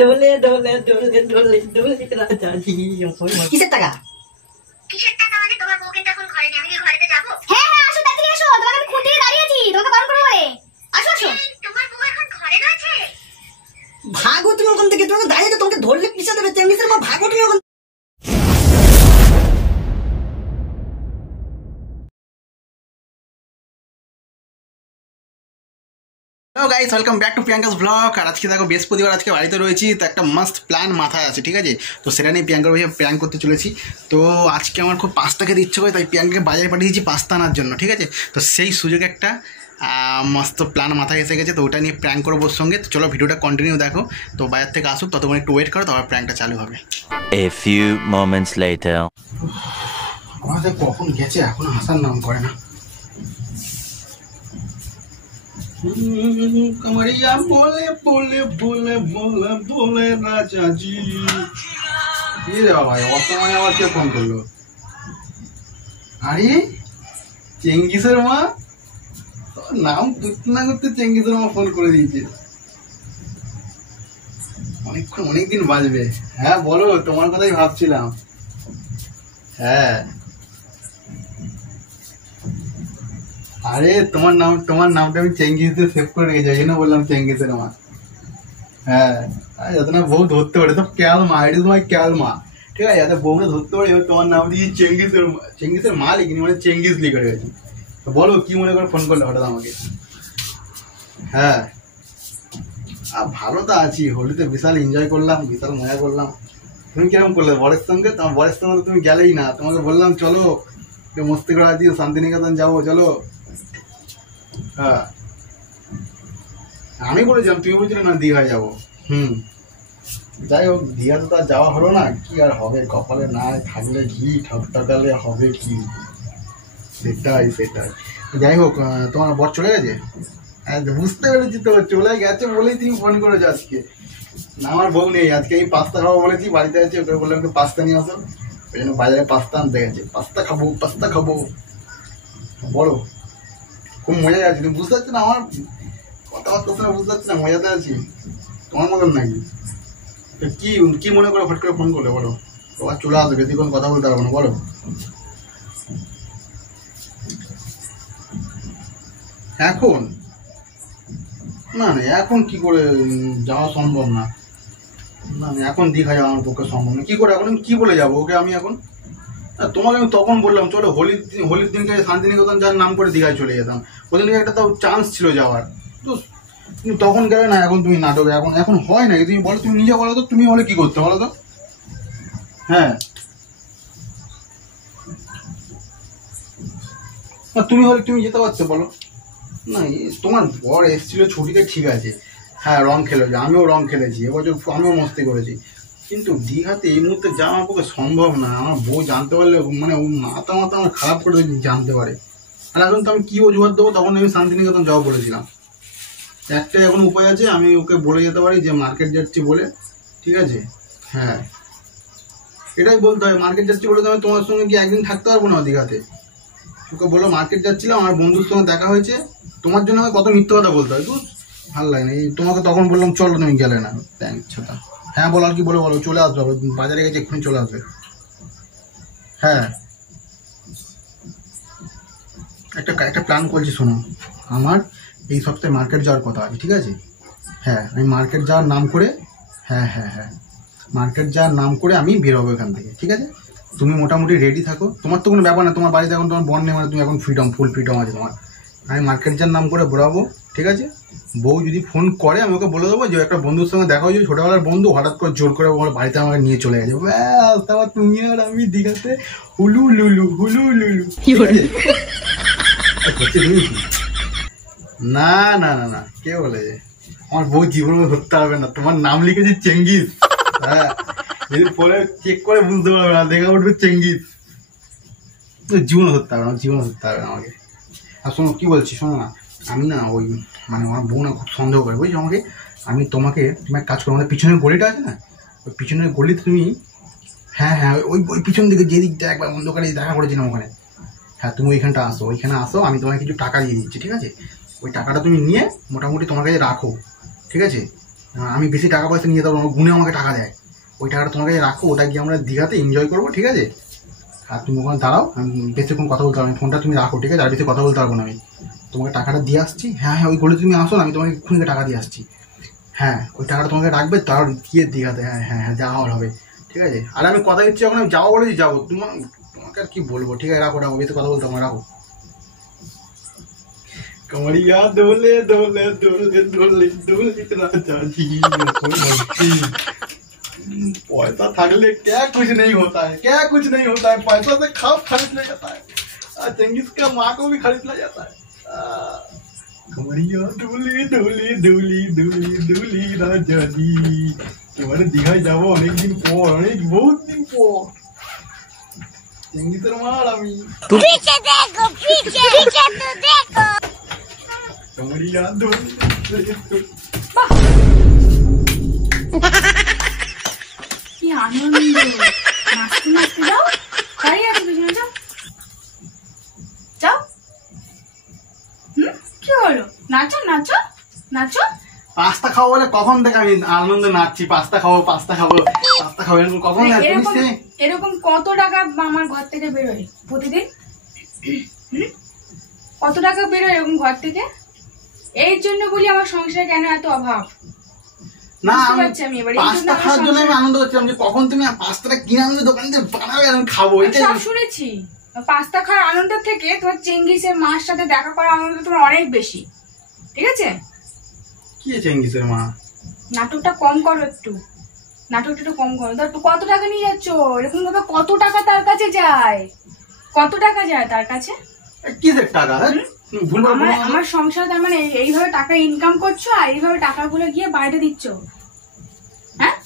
দোলে দোলে দোলে দোলে দোলে রাজাজি। কিসের টাকা? কিসের টাকা মানে? তোমার বউ কিন্তু এখন ঘরে নেই, আমি কি ঘরেতে যাবো? হ্যাঁ হ্যাঁ, আসো তাড়াতাড়ি আসো, তোমাকে আমি খুঁটিয়ে দাঁড়িয়ে আছি, তোমাকে বারণ করবো বলে। আসো আসো। তোমার বউ এখন ঘরে রয়েছে? ভাগো তুমি ওখান থেকে, তোমাকে দাঁড়িয়ে তোমাকে ধরলে পিছিয়ে দেবে চেঙ্গিসের মা। ভাগো তুমি ওখান। Hello guys, welcome back to Priyanka's blog. আর আজকে দেখো বৃহস্পতিবার, আজকে বাড়িতে রয়েছি, তো একটা মাস্ট প্ল্যান মাথায় আছে, ঠিক আছে? তো সেটা নিয়ে প্রিয়াঙ্কার ভাই প্ল্যান করতে চলেছি। তো আজকে আমার খুব পাস্তা খেতে ইচ্ছে করে, তাই প্রিয়াঙ্কাকে বাজারে পাঠিয়েছি পাস্তা আনার জন্য, ঠিক আছে? তো সেই সুযোগে একটা মস্ত প্ল্যান মাথায় এসে গেছে, তো ওটা নিয়ে প্র্যাঙ্ক করবো ওর সঙ্গে। তো চলো ভিডিওটা কন্টিনিউ দেখো। তো বাজার থেকে আসুক, ততক্ষণ একটু ওয়েট করো, তারপর প্র্যাঙ্কটা চালু হবে। A few moments later. আমাদের কখন গেছে, এখন আসার নাম করে না। कमरिया बोले बोले बोले बोले बोले राजा जी। ये रे भाई, অসময় আবার কে ফোন করলো? আরে চেঙ্গিসের মা, নাম করতে না করতে চেঙ্গিসের মা ফোন করে দিয়েছে। অনেকদিন বাজবে। হ্যাঁ বলো, তোমার কথাই ভাবছিলাম। হ্যাঁ আরে তোমার নামটা আমি চেঙ্গিস দিয়ে সেভ করে রেখেছি, ওই জন্য বললাম চেঙ্গিসের মা। হ্যাঁ যত না বউ ধরতে পারে, সব ক্যাল মা, এটা তোমার ক্যাল মা, ঠিক আছে? যাতে বউটা ধরতে পারে, এবার তোমার নাম দিয়ে চেঙ্গিসের মা লিখিনি, মানে চেঙ্গিস লিখে রেখেছি। তো বলো কি মনে করে ফোন করলে হঠাৎ আমাকে? হ্যাঁ ভালো তো আছি, হোলিতে বিশাল এনজয় করলাম, বিশাল মজা করলাম। তুমি কিরকম করলে বরের সঙ্গে? তোমার বরের সঙ্গে তো তুমি গেলেই না, তোমাকে বললাম চলো মস্তি করে আছি, শান্তিনিকেতন যাবো চলো। হ্যাঁ আমি বলেছিলাম, তুমি বলছিলে না দীঘায় যাবো। যাই হোক, দীঘা তো তার যাওয়া হলো না, কি আর হবে, কপালে না থাকলে ঘি ঠকঠকালে হবে কি। সেটাই। যাই হোক, তোমার বর চলে গেছে? বুঝতে পেরেছি তো, চলে গেছে বলেই তুমি ফোন করেছো আজকে। না আমার বউ নেই, আজকে আমি পাস্তা খাবো বলেছি, বাড়িতে আছে, ওকে বললাম একটু পাস্তা নিয়ে আসো, ওই জন্য বাজারে পাস্তা আনতে গেছে। পাস্তা খাবো বলো। খুব মজায় আছি, তুমি বুঝতে পারছো না আমার কথাবার্তা শুনে? বুঝতে পারছি না, মজাতে আছি তোমার মতন নাকি? তো কি মনে করে ফট করে ফোন করলে বলো? তোমার চলে আসবে, বেশিক্ষণ কথা বলতে পারবো না, বলো। এখন না এখন কি করে যাওয়া সম্ভব না, এখন দীঘা যাওয়া আমার পক্ষে সম্ভব না। কি করে এখন কি বলে যাবো ওকে আমি এখন? তোমাকে আমি তখন বললাম চলো হোলির দিনকে শান্তিনিকেতন যার নাম করে দীঘায় চলে যেতাম, ওদিনকে একটা তাও চান্স ছিল যাওয়ার, তো তুমি তখন গেলে না। এখন তুমি নাটকে এখন হয় নাকি? তুমি বলো, তুমি নিজে বলো তো, তুমি হলে কি করতে বলো তো? হ্যাঁ তুমি হলে তুমি যেতে পারছো বলো না? তোমার বর এসেছিল ছুটিতে, ঠিক আছে, হ্যাঁ রং খেলেছে, আমিও রং খেলেছি, এবছর আমিও মস্তি করেছি, কিন্তু দীঘাতে এই মুহূর্তে যাওয়া আমার পক্ষে সম্ভব না। আমার বউ জানতে পারলে মানে মাথা আমার খারাপ করে জানতে পারে। আর এখন তো আমি কি অজুহাত দেবো? তখন আমি শান্তিনিকেতন যাওয়া বলেছিলাম। একটাই এখন উপায় আছে, আমি ওকে বলে যেতে পারি যে মার্কেট যাচ্ছি বলে, ঠিক আছে? হ্যাঁ এটাই বলতে হয়, মার্কেট যাচ্ছি বলে। আমি তোমার সঙ্গে কি একদিন থাকতে পারবো না দীঘাতে? ওকে বলো মার্কেট যাচ্ছিলাম, আমার বন্ধুর সঙ্গে দেখা হয়েছে, তোমার জন্য আমার কত মিথ্যে কথা বলতে হয়, বুঝ ভালো লাগে না। তোমাকে তখন বললাম চলো, তুমি গেলে না। আচ্ছা হ্যাঁ বলো, আর কি বলো চলে আসবে, বাজারে গেছে, এক্ষুনি চলে আসবে। হ্যাঁ একটা প্ল্যান করছি, শোনো, আমার এই সপ্তাহে মার্কেট যাওয়ার কথা আছে, ঠিক আছে? হ্যাঁ আমি মার্কেট যাওয়ার নাম করে, হ্যাঁ মার্কেট যাওয়ার নাম করে আমি বেরোবো এখান থেকে, ঠিক আছে? তুমি মোটামুটি রেডি থাকো, তোমার তো কোনো ব্যাপার না, তোমার বাড়িতে এখন তোমার বর নেই, মানে তুমি এখন ফুল ফ্রিডম আছে তোমার। আমি মার্কেট যাওয়ার নাম করে বেরোবো, ঠিক আছে? বউ যদি ফোন করে আমি ওকে বলে দেবো যে একটা বন্ধুর সঙ্গে দেখা হয়েছে, ছোটবেলার বন্ধু, হঠাৎ করে জোর করে আমার বাড়িতে আমাকে নিয়ে চলে গেছে, ব্যাস তারপর তুমি আর আমি দীঘাতে হুলু লুলু। না কে বলেছে? আমার বউ জীবনে ধরতে হবে না, তোমার নাম লিখেছি চেঙ্গিস। হ্যাঁ যদি ফোনে চেক করে বুঝতে পারবে না, দেখা উঠবে চেঙ্গিস। জীবনে ধরতে হবে না আমাকে। আর শোনো কি বলছি, শোনো না, আমি না ওই মানে আমার বউ না খুব সন্দেহ করে, বুঝছো আমাকে। আমি তোমাকে এক কাজ করো, আমাদের পিছনের গলিটা আছে না, ওই পিছনের গলিতে তুমি, হ্যাঁ ওই পিছন দিকে যেদিকটা একবার অন্ধকারে দেখা করেছিলাম ওখানে, হ্যাঁ তুমি ওইখানটা ওইখানে আসো, আমি তোমাকে কিছু টাকা দিয়ে দিচ্ছি, ঠিক আছে? ওই টাকাটা তুমি নিয়ে মোটামুটি তোমার কাছে রাখো, ঠিক আছে? আমি বেশি টাকা পয়সা নিয়ে যাবো, আমার গুনে আমাকে টাকা দেয়, ওই টাকাটা তোমার কাছে রাখো, ওটা গিয়ে আমরা দীঘাতে এনজয় করবো, ঠিক আছে? আর তুমি ওখানে দাঁড়াও, আমি বেশিক্ষণ কথা বলতে পারবো, ফোনটা তুমি রাখো, ঠিক আছে? আর বেশি কথা বলতে পারবো না আমি, তোমাকে টাকাটা দিয়ে আসছি। হ্যাঁ হ্যাঁ, ওই গলি তুমি আসো না, আমি তোমাকে এক্ষুনি টাকা দিয়ে আসছি। হ্যাঁ, ওই টাকাটা তোমাকে রাখবে, তার গিয়ে দীঘাতে। হ্যাঁ হ্যাঁ হ্যাঁ, যাওয়া হবে, ঠিক আছে? আর আমি কথা দিচ্ছি, যখন আমি যাবো বলেছি যাবো, তোমাকে আর কি বলবো, ঠিক আছে? রাখো রাখো, বেশি কথা বলতে হবে, রাখো। कमरिया डोले डोले डोले डोले डोले राजा जी पैसा थाकले क्या कुछ नहीं होता है, क्या कुछ नहीं होता है, पैसा से खाप खरीद ले जाता है, चंगेज का माँ को भी खरीद लिया जाता है। कमरिया डोले डोले डोले डोले डोले राजा जी तुम्हारे दीघा जाओ अनेक दिन पर, अनेक बहुत दिन पर चंगेजर मार আমি पीछे देखो, पीछे पीछे तो देखो। कमरिया डोले কি আনন্দ, নাচতে নাচতে যাও, দাঁড়িয়ে আছো পিছনে, যাও যাও। কি হলো, নাচো নাচো নাচো। পাস্তা খাবো বলে কখন থেকে আমি আনন্দে নাচছি, পাস্তা খাবো পাস্তা খাবো পাস্তা খাবো, এরকম কখন এরকম কত টাকা আমার ঘর থেকে বেরোয় প্রতিদিন? কত টাকা বেরোয় এরকম ঘর থেকে? এই জন্য বলি আমার সংসারে কেন এত অভাব। না, আমি এবার পাস্তা খাওয়ার জন্য আমি আনন্দ করছিলাম যে কখন তুমি পাস্তাটা কিনে আনবে দোকান থেকে বানাবে, আমি খাবো, এটাই সব শুনেছি। পাস্তা খাওয়ার আনন্দ থেকে তোমার চেঙ্গিসের মার সাথে দেখা করার আনন্দ তোমার অনেক বেশি, ঠিক আছে? কি চেঙ্গিসের মা? নাটকটা কম করো একটু, নাটকটা একটু কম করো। কত টাকা নিয়ে যাচ্ছ এরকম ভাবে? কত টাকা তার কাছে যায়? কত টাকা যায় তার কাছে? কিসের টাকা? আমার সংসার, তার মানে এইভাবে টাকা ইনকাম করছো আর এইভাবে টাকাগুলো গিয়ে বাইরে দিচ্ছ? হ্যাঁ,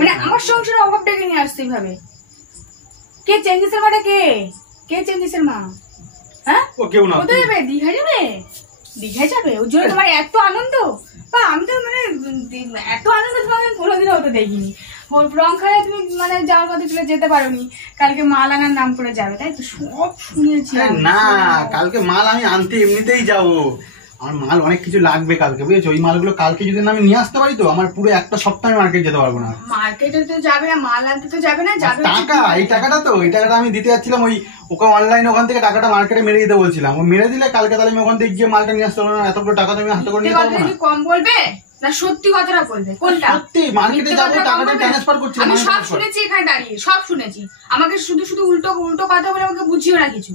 মানে আমার সংসারের অভাব ডেকে নিয়ে আসছে এইভাবে। কে চেঙ্গিসের মাটা? কে কে চেঙ্গিসের মা? হ্যাঁ, কোথায় যাবে? দীঘা যাবে? দীঘায় যাবে? ওর জন্য তোমার এত আনন্দ? বা আমি তো মানে এত আনন্দ তোমাকে কোনোদিনও হতে দেখিনি। রং খেলায় তুমি মানে যাওয়ার কথা ছিল, যেতে পারোনি, কালকে মাল আনার নাম করে যাবে, তাই তো সব শুনেছি। না, কালকে মাল আমি আনতে এমনিতেই যাবো, আমার মাল অনেক কিছু লাগবে কালকে, বুঝেছো? ওই মালগুলো কালকে যদি আমি নিয়ে আসতে পারি তো আমার পুরো একটা সপ্তাহে মার্কেট যেতে পারবো না। মার্কেটে তো যাবে না, মাল আনতে তো যাবে না, যাবে টাকা। এই টাকাটা তো, এই টাকাটা আমি দিতে যাচ্ছিলাম, ওই ওকে অনলাইনে ওখান থেকে টাকাটা মার্কেটে মেরে দিতে বলছিলাম, ও মেরে দিলে কালকে তাহলে আমি ওখান থেকে গিয়ে মালটা নিয়ে আসতে পারবো না। এতগুলো টাকা তো আমি হাতে করে নিয়ে যাবো না। কম বলবে না সত্যি কথাটা বলবে? কোনটা সত্যি? মার্কেটে যাবো, টাকাটা ট্রান্সফার করছি। আমি সব শুনেছি, এখানে দাঁড়িয়ে সব শুনেছি। আমাকে শুধু শুধু উল্টো উল্টো কথা বলে আমাকে বুঝিও না কিছু।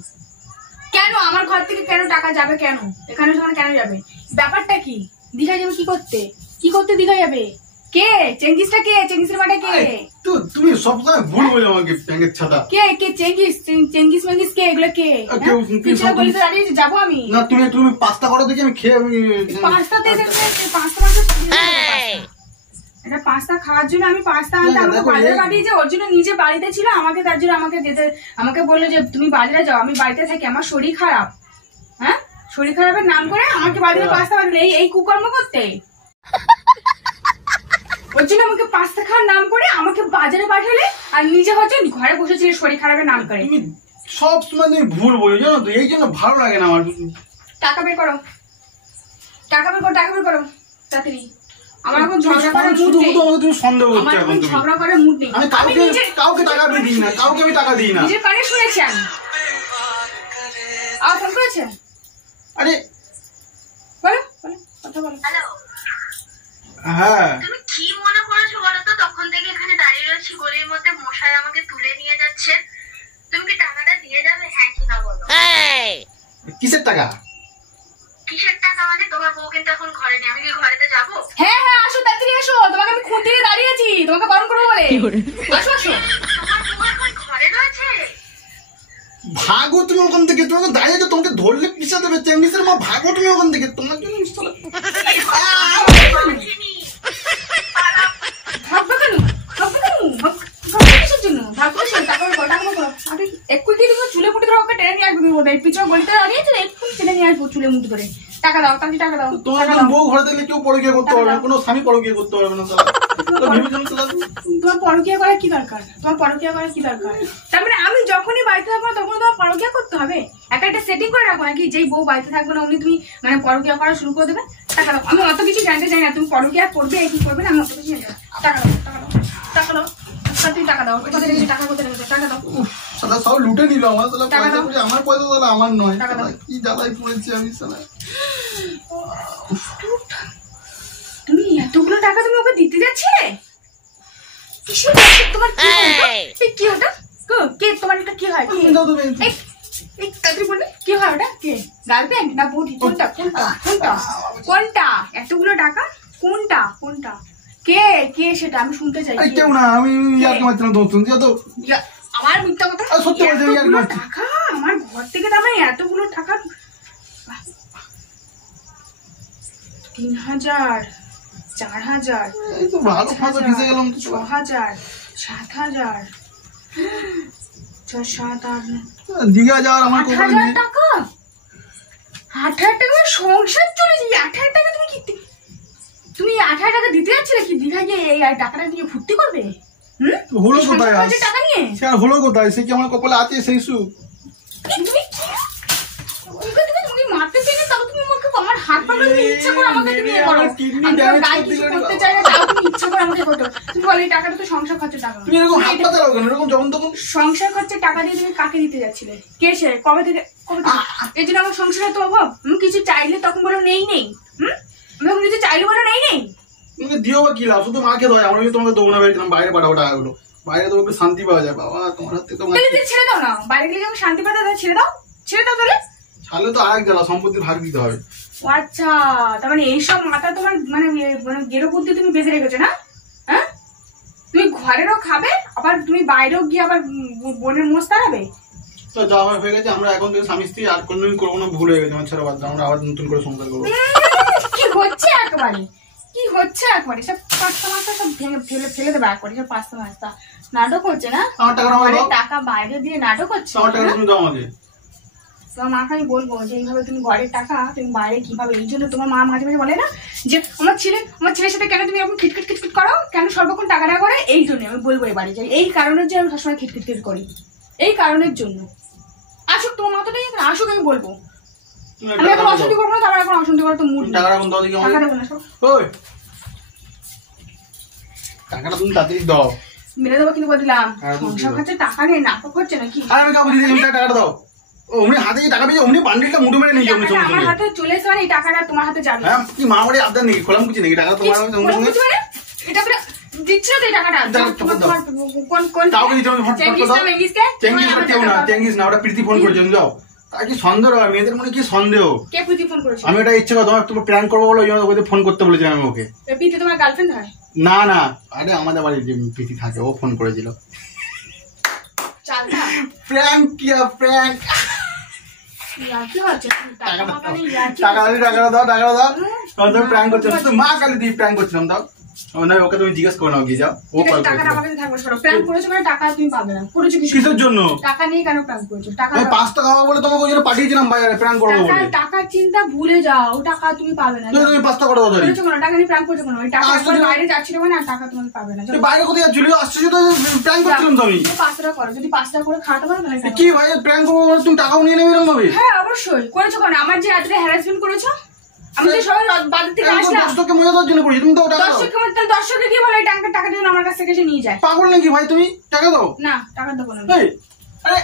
কেন আমার ঘর থেকে কেন টাকা যাবে? কেন এখানে সময় কেন যাবে? ব্যাপারটা কি? দীঘা যাবে কি করতে? কি করতে দীঘা যাবে? কে চেঙ্গিসটা? কে চেঙ্গিসের মাটা? কে? তো তুমি সবসময় ভুল বলো আমাকে, ট্যাঙ্গের ছাতা। কে কে চেঙ্গিস? চেঙ্গিস মেঙ্গিস কে? এগুলো কে? পিছনে বলিতে দাঁড়িয়ে যাবো আমি? না, তুমি পাস্তা করো দেখি, আমি খেয়ে পাস্তাতে এটা পাস্তা খাওয়ার জন্য আমি পাস্তা আনতে আমাকে বাজারে পাঠিয়েছে, ওর জন্য নিজে বাড়িতে ছিল, আমাকে তার জন্য আমাকে বললো যে তুমি বাজারে যাও, আমি বাড়িতে থাকি, আমার শরীর খারাপ। হ্যাঁ, শরীর খারাপের নাম করে আমাকে বাজারে পাস্তা পাঠালে এই কুকর্ম করতে? ওর জন্য আমাকে পাস্তা খাওয়ার নাম করে আমাকে বাজারে পাঠালে, আর নিজে হচ্ছে ঘরে বসেছিল শরীর খারাপের নাম করে। তুমি সব সময় তুমি ভুল বলো, জানো তো? এই জন্য ভালো লাগে না আমার। টাকা বের করো, টাকা বের করো, টাকা বের করো তাড়াতাড়ি। আমার এখন ঝগড়া করার মুড নেই। তুমি সন্দেহ করছো এখন। তুমি ঝগড়া করার মুড নেই। আমি কাউকে টাকা দিই না, কাউকে আমি টাকা দিই না। নিজের কানে শুনেছি আমি। আর ফোন করেছে? আরে বলো বলো, কথা বলো। হ্যালো, হ্যাঁ, তুমি কি মনে করেছো বলো তো? তখন থেকে এখানে দাঁড়িয়ে রয়েছি, গলির মধ্যে মশাই আমাকে তুলে নিয়ে যাচ্ছে। তুমি কি টাকাটা দিয়ে যাবে? হ্যাঁ কি না বলো? কিসের টাকা? কিসের টাকা মানে? তোমার বউ কিন্তু এখন ঘরে নেই, আমি কি ঘরেতে যাবো? হ্যাঁ হ্যাঁ, আসো তাড়াতাড়ি আসো, তোমাকে আমি খুঁটি দিয়ে দাঁড়িয়ে আছি, তোমাকে বারণ করবো বলে। আসো আসো। তোমার বউ এখন ঘরে রয়েছে? ভাগো তুমি ওখান থেকে, তোমাকে দাঁড়িয়ে তো তোমাকে ধরলে পিছা দেবে চেঙ্গিসের মা। ভাগো তুমি ওখান থেকে, তোমার জন্য ভাববে কেন? ভাববে কেন? কিসের জন্য ভাববে? টাকা বের করো, টাকা বের করো। আরে একটু কি তুমি চুলে মুঠি ধরে ওকে টেনে নিয়ে আসবে? তুমি বোধহয় পিছনে গলিতে দাঁড়িয়েছে, একটু টেনে নিয়ে আসবো চুলে মুঠি ধরে। টাকা দাও, তাকে টাকা দাও। তোমার বউ ঘরে থাকলে কেউ পরকিয়া করতে পারবে না, কোনো স্বামী পরকিয়া করতে পারবে না। তোমার পরকিয়া করার কি দরকার? তোমার পরকিয়া করার কি দরকার? তার মানে আমি যখনই বাড়িতে থাকবো তখন তোমার পরকিয়া করতে হবে? একটা সেটিং করে রাখো নাকি, যেই বউ বাড়িতে থাকবে না উনি তুমি মানে পরকিয়া করা শুরু করে দেবে? টাকা দাও, আমি অত কিছু জানতে চাই না, তুমি করো কি আর করবে কি করবে না, আমি অত কিছু জানি না। টাকা দাও, টাকা দাও, টাকা দাও, তুই টাকা দাও, কোথা থেকে টাকা কোথায় রেখেছো, টাকা দাও। সালা সব লুটে নিল আমার, সালা টাকা পয়সা দাও। করে আমার পয়সা, সালা আমার নয়, টাকা দাও। সালা কি জ্বালায় পড়েছি আমি সালা। তুমি এতগুলো টাকা তুমি ওকে দিতে যাচ্ছিলে? কিসের টাকা? তোমার কি ওটা? এই কি ওটা? কে তোমার এটা কি হয়? তুমি দাও, তুমি এই তাড়াতাড়ি বলবে কি হয় ওটা? কে গার্লফ্রেন্ড না বৌদি? কোনটা কোনটা কোনটা কোনটা? এতগুলো টাকা কোনটা কোনটা? কে কে সেটা আমি শুনতে চাই। আরে কেউ না, আমি ইয়ার কি মারছিলাম, দোস্ত তুমি তো আমার মিথ্যা কথা? আরে সত্যি বলছি, আমি ইয়ার এতগুলো মারছি। টাকা আমার ঘর থেকে দামে এতগুলো টাকা? 3000, 4000, এই তো ভালো ফাঁসা ভিজে গেলাম তো। 6000, 7000, 6, 7, 8, দীঘা যাওয়ার আমার 8,000 কপালে নেই। টাকা। 8,000 টাকা মানে সংসার চলে যায়। 8,000 টাকা তুমি কি তুমি 8,000 টাকা দিতে যাচ্ছিলে কি দীঘা গিয়ে এই টাকাটা দিয়ে ফুর্তি করবে? হলো এই কোথায় সংসার আজ? খরচের টাকা নিয়ে সে আর হলো কোথায়? সে কি আমার কপালে আছে সেই সুখ? তুমি তুমি মারতে চাই না, তাও তুমি আমাকে আমার হাত পা ধরে ইচ্ছা করে আমাকে তুমি ইয়ে করো। আমার kidney আমি তোমার damage গায়ে করে কিছু দিলে করতে বাবা। চাই না, তাও তুমি ইচ্ছা করে আমাকে করো। তুমি বলো এই টাকাটা তো সংসার খরচের টাকা। তুমি এরকম হাত পাতে লাগাও কেন? এরকম যখন তখন সংসার খরচের টাকা দিয়ে তুমি কাকে দিতে যাচ্ছিলে? কে সে? কবে থেকে এই জন্য আমার সংসারে তো অভাব। আমি কিছু চাইলে তখন বলো নেই নেই। আমি যখন কিছু চাইলে বলো নেই নেই। তোমাকে দিও বা কি লাভ? শুধু মাকে দেয়, আমরা কিন্তু তোমাকে দেবো না, বেরিয়েছিলাম বাইরে পাঠাবো টাকাগুলো। বাইরে তো একটু শান্তি পাওয়া যায় বাবা, তোমার হাত থেকে তো তাহলে তুমি ছেড়ে দাও না, বাইরে গেলে যখন শান্তি পাতা ছেড়ে দাও, ছেড়ে দাও তাহলে। ছাড়লে তো আরেক জ্বালা, সম্পত্তির ভাগ দিতে হবে। ও আচ্ছা, তার মানে এইসব মাথা তোমার মানে গেরো বুদ্ধি তুমি বেঁধে রেখেছো না? হ্যাঁ, তুমি ঘরেরও খাবে, আবার তুমি বাইরেও গিয়ে আবার বোনের মোষ তাড়াবে। তো যা হয়ে গেছে, আমরা এখন থেকে স্বামী স্ত্রী আর কোনোদিন করবো না, ভুল হয়ে গেছে আমার, ছেড়ে বাদ দাও, আমরা আবার নতুন করে সংসার করবো। কি হচ্ছে একেবারে, কি হচ্ছে একবারে? সব পাঁচটা মাস্তা সব ভেঙে ফেলে দেবে একবারে, সব পাঁচটা মাস্তা নাটক হচ্ছে না? আমার টাকাটা আমাকে দাও। টাকা বাইরে দিয়ে নাটক হচ্ছে। আমার টাকাটা তুমি দাও আমাকে। তোমার মাকে আমি বলবো যে এইভাবে তুমি ঘরের টাকা তুমি বাইরে কিভাবে, এই জন্য তোমার মা মাঝে মাঝে বলে না যে আমার ছেলের সাথে কেন তুমি এরকম খিটখিট খিটখিট করো, কেন সর্বক্ষণ টাকাটা করে? এই জন্য আমি বলবো এবারে যে এই কারণের জন্য আমি সবসময় খিটখিট করি, এই কারণের জন্য। আসুক তোমার মাথাটাই আসুক, আমি বলবো। তুমি আমি এখন টাকাটা অশান্তি দাও। করবো না, তারপর এখন অশান্তি করার তো মুড তুমি টাকাটা এখন দাও দেখি টাকা আমাকে। দেবো না সব ওই টাকাটা তুমি তাড়াতাড়ি দাও। মেরে দেবো কিন্তু বললাম। হ্যাঁ, তুমি সংসার দিও। খরচে টাকা নেই, নাটক হচ্ছে নাকি? আর আমি কাউকে দিদি টাকাটা দাও। ও অমনি হাতে যে টাকা পেয়েছে, অমনি বান্ডিলটা মুঠো মেরে নিয়ে যাও টাকাটা সঙ্গে আমার সঙ্গে। হাতে চলে এসে মানে এই টাকাটা তোমার হাতে যাবে। হ্যাঁ, কি মা বাড়ি আবদার নাকি? খোলাম কুচি নাকি? টাকাটা তোমার সঙ্গে সঙ্গে এটা করে দিচ্ছ তো এই টাকাটা? দাও, তোমার দাও। কোন কাউকে দিতে হবে, হট চেঙ্গিস দাও। না মেঙ্গিসকে? চেঙ্গিস না, কেউ না, চেঙ্গিস না, ওটা প্রীতি ফোন করেছে, তুমি যাও। তার কি সন্দেহ হয়? মেয়েদের মনে কি সন্দেহ? কে প্রীতি ফোন করেছে? আমি ওটা ইচ্ছে করে তোমার প্ল্যান করবো বলো, ওই জন্য ওকে ফোন করতে বলেছিলাম আমি ওকে। প্রীতি তোমার গার্লফ্রেন্ড হয়? না না, আরে আমাদের বাড়ি যে প্রীতি থাকে, ও ফোন করেছিল। চালটা প্র্যাঙ্ক কিয়া প্র্যাঙ্ক। কি হচ্ছে? টাকা মাকা নেই, ইয়ার্কি টাকাটা দাও, টাকাটা দাও। তুমি প্র্যাঙ্ক করছিলাম, শুধু মা কালি দিয়ে প্র্যাঙ্ক করছিলাম, দাও। না, ওকে তুমি জিজ্ঞেস করে নাও, গিয়ে যাও, ও ঠিক কল আছে, টাকাটা করেছিল। আমার কাছে থাকবে। সরো, প্র্যাঙ্ক করেছো মানে টাকা তুমি পাবে না। করেছো কিছু? কিসের জন্য? টাকা নিয়ে কেন প্র্যাঙ্ক করেছো? টাকা আমি 5 টাকা খাওয়া বলে তোমাকে ওই জন্য পাঠিয়েছিলাম বাজারে প্র্যাঙ্ক করবো বলে। টাকার চিন্তা ভুলে যাও, টাকা তুমি পাবে না। তুমি 5 টাকা করে দাও ধরি। করেছো কেন? টাকা নিয়ে প্র্যাঙ্ক করেছো কেন? ওই টাকা আসলে- একবার বাইরে যাচ্ছিল মানে আর টাকা তুমি পাবে না। তুই বাইরে কোথায় যাচ্ছিলি? আসছিস তো প্র্যাঙ্ক করছিলাম তো আমি। 5 টাকা করো, যদি 5 টাকা করে খাওয়াতে পারো তাহলে টাকা কি ভাই প্র্যাঙ্ক করবো বলে তুমি টাকাও নিয়ে নেবে এরকম ভাবে? হ্যাঁ অবশ্যই করেছো। কেন আমার যে এতটা হ্যারাসমেন্ট করেছো? আমি তো সবাই বাজার থেকে আসলাম, দর্শককে মজা দেওয়ার জন্য করেছি, তুমি দাও টাকা দাও। দর্শকে গিয়ে বলে এই টাকা দিয়ে আমার কাছ থেকে এসে নিয়ে যায়। পাগল নাকি ভাই তুমি? টাকা দাও। না টাকা দেবো না। এই, আরে